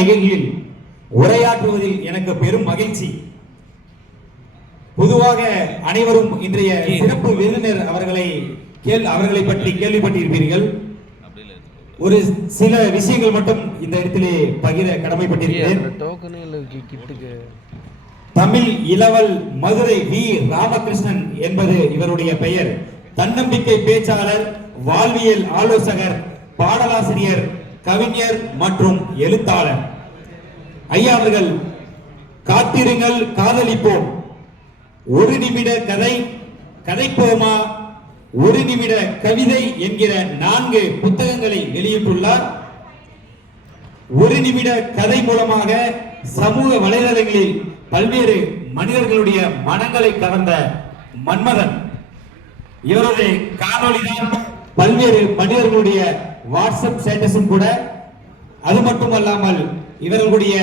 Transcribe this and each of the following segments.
நிகழ்வில் உரையாற்றுவதில் எனக்கு பெரும் மகிழ்ச்சி. பொதுவாக அனைவரும் இன்றைய சிறப்பு விருந்தினர் அவர்களை பற்றி கேள்விப்பட்டிருப்பீர்கள். ஒரு சில விஷயங்கள் மட்டும் இந்த இடத்திலே பகிர கடமைப்பட்டிருக்கிறேன். தமிழ் இளவல் மதுரை வி ராமகிருஷ்ணன் என்பது இவருடைய பெயர். தன்னம்பிக்கை பேச்சாளர், வாழ்வியல் ஆலோசகர், பாடலாசிரியர், கவிஞர் மற்றும் எழுத்தாளர். ஐயா அவர்கள் காத்திருங்கள் காதலிப்போம், ஒரு நிமிட கதை கதைப்போமா, ஒரு நிமிட கவிதை என்கிற 4 புத்தகங்களை வெளியிட்டுள்ளார். ஒரு நிமிட கதை மூலமாக சமூக வலைதளங்களில் பல்வேறு மனிதர்களுடைய மனங்களை கவர்ந்த மன்மதன். இவரது காணொளிதான் பல்வேறு மனிதர்களுடைய வாட்ஸ்அப் ஸ்டேட்டஸும் கூட. அது மட்டுமல்லாமல் இவர்களுடைய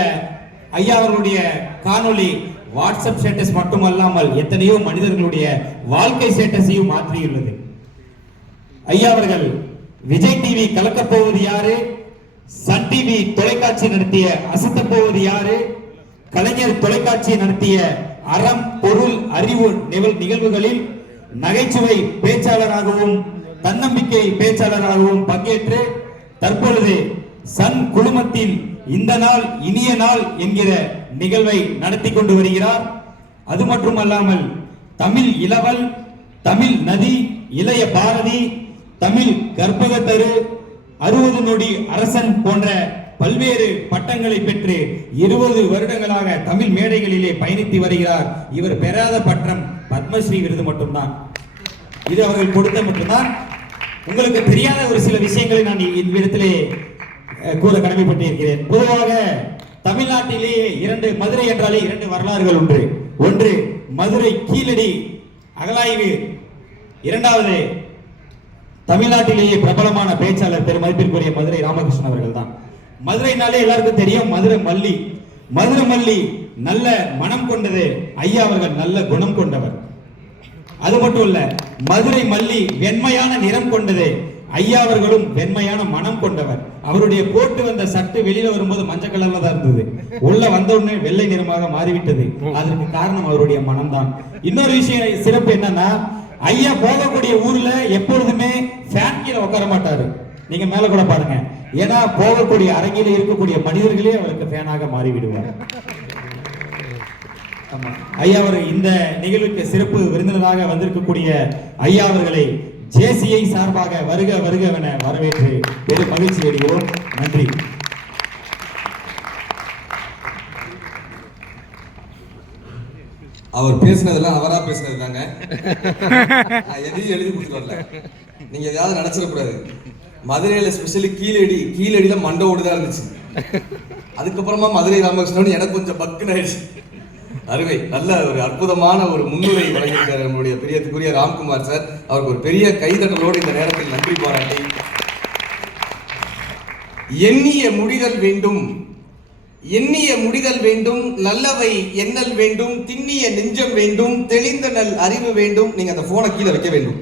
ஐயா அவர்களுடைய காணொளி வாட்ஸ்அப் ஸ்டேட்டஸ் மட்டுமல்லாமல் எத்தனையோ மனிதர்களுடைய வாழ்க்கை ஸ்டேட்டஸையும் மாற்றியுள்ளது. ஐயா அவர்கள் விஜய் டிவி கலக்கப் போவது யாரு, சன் டிவி தொலைக்காட்சி நடத்திய அசத்த போவது யாரு, கலைஞர் தொலைக்காட்சி நடத்திய அறம் பொருள் அறிவு நிகழ்வுகளில் நகைச்சுவை பேச்சாளராகவும் தன்னம்பிக்கை பேச்சாளராகவும் பங்கேற்று தற்பொழுது சன் குழுமத்தில் இந்த நாள் இனிய நாள் என்கிற நிகழ்வை நடத்தி கொண்டு வருகிறார். அது மட்டுமல்லாமல் தமிழ் இளவல், தமிழ் நதி, இளைய பாரதி, தமிழ் கற்பகத்தரு, 60 நொடி அரசன் போன்ற பல்வேறு பட்டங்களை பெற்று 20 வருடங்களாக தமிழ் மேடைகளிலே பயணித்து வருகிறார். இவர் பெறாத பட்டம் பத்மஸ்ரீ விருது மட்டும்தான். இது அவர்கள் கொடுத்த மட்டும்தான். உங்களுக்கு தெரியாத ஒரு சில விஷயங்களை நான் இந்த இடத்திலே கூற கடமைப்பட்டிருக்கிறேன். பொதுவாக தமிழ்நாட்டிலேயே மதுரை என்றாலே 2 வரலாறுகள் உண்டு. ஒன்று மதுரை கீழடி அகலாய்வு, இரண்டாவது தமிழ்நாட்டிலேயே பிரபலமான பேச்சாளர் பெருமதிப்பிற்குரிய மதுரை ராமகிருஷ்ணன் அவர்கள் தான். மதுரைனாலே எல்லாருக்கும் தெரியும் மதுரை மல்லி. மதுரை மல்லி நல்ல மனம் கொண்டது, ஐயா அவர்கள் நல்ல குணம் கொண்டவர். அது மட்டும் இல்ல, மதுரை மல்லி வெண்மையான நிறம் கொண்டது, ஐயா அவர்களும் வெண்மையான மனம் கொண்டவர். அவருடைய போட்டு வந்த சட்டு வெளியில வரும்போது மஞ்சள் கலர்ல தான் இருந்தது, உள்ள வந்த உடனே வெள்ளை நிறமாக மாறிவிட்டது. அதற்கு காரணம் அவருடைய மனம்தான். இன்னொரு விஷயம் சிறப்பு என்னன்னா, ஐயா போகக்கூடிய ஊர்ல எப்பொழுதுமே ஃபேன் கீழே உட்கார மாட்டாரு. நீங்க மேல கூட பாருங்க. ஏன்னா போகக்கூடிய அரங்கில இருக்கக்கூடிய மனிதர்களே அவருக்கு ஃபேனாக மாறிவிடுவார். ஐயா அவர் இந்த நிகழ்வுக்கு சிறப்பு விருந்தினராக வந்திருக்கக்கூடிய ஐயா அவர்களை ஜேசிஐ சார்பாக வருக வருகவென வரவேற்று பெரும் மகிழ்ச்சி அடைகிறோம். நன்றி. அவர் பேசினதெல்லாம் அவரா பேசினது தாங்க. எதையும் எழுதி கொடுத்துட்டு வரல, நீங்க எதாவது நினைச்சிடக்கூடாது. மதுரையில ஸ்பெஷலி கீழடியில மண்டோடு தான் இருந்துச்சு. அதுக்கப்புறமா மதுரை ராமகிருஷ்ணன் எனக்கு கொஞ்சம் பக்குன்னு ஆயிடுச்சு. அருமை, நல்ல ஒரு அற்புதமான ஒரு முன்னுரை வழங்கியிருக்கார் நம்முடைய பிரியத்துக்குரிய ராம்குமார் சார். அவருக்கு ஒரு பெரிய கைதட்டலோடு இந்த நேரத்தில் நன்றி பாராட்டி, எண்ணிய முடிதல் வேண்டும், எண்ணிய முடிதல் வேண்டும், நல்லவை எண்ணல் வேண்டும், திண்ணிய நெஞ்சம் வேண்டும், தெளிந்த நல் அறிவு வேண்டும். நீங்க அந்த போனை கீழே வைக்க வேண்டும்.